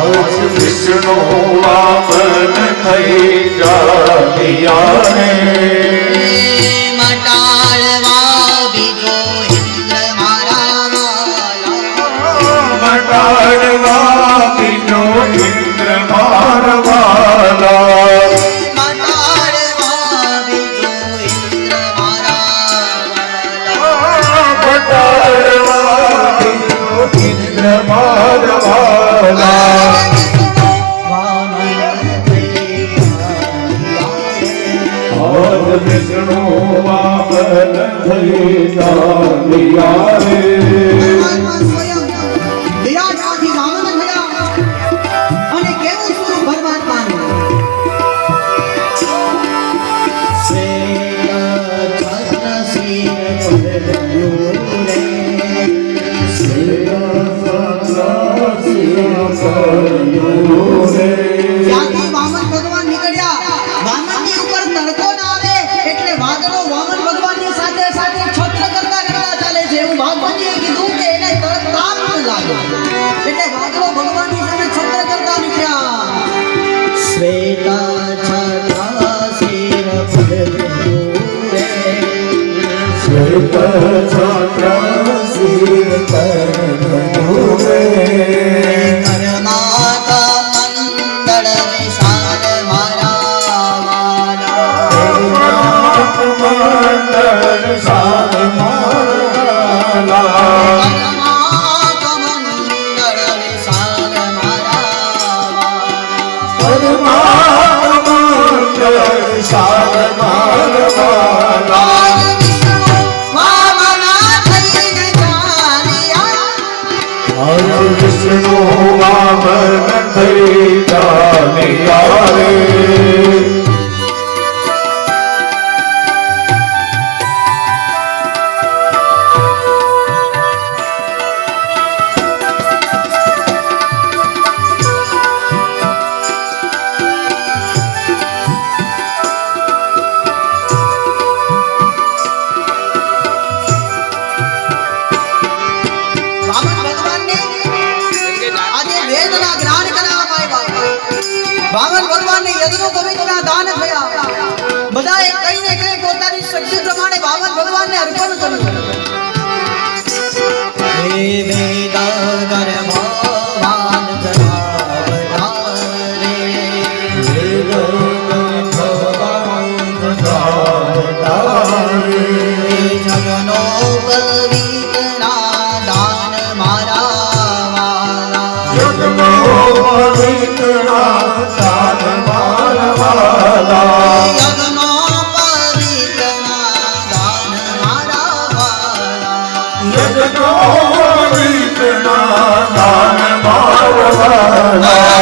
વિષ્ણુ વામન થઈ જાગ્યા રે મટાળવા બીજો ઇન્દ્ર મારા વાલા મટાડવા બીજો ઇન્દ્ર મારા વાલા મટાળવા બીજો ઇન્દ્ર મારા વાલા મટાડવા બીજો ઇન્દ્ર મારા વાલા વિષ્ણુ વામન થઈ જાગ્યા રે વિષ્ણુ વામન થઈ જાગ્યા રે વામન ભગવાનને યજ્ઞ પવિત્રના દાન થયા બધાએ કઈ ને કઈ પોતાની શક્તિ પ્રમાણે વામન ભગવાનને અર્પણ કર્યું હે વેદાગર ભગવાન જનાવતારે જગનો પવિત્રના દાન મારા વાલા જગનો પવિત્રના દાન મારા વાલા યજ્ઞ પવિત્રના દાન મારા વાલા યજ્ઞો પવિત્રના દાન મારા વાલા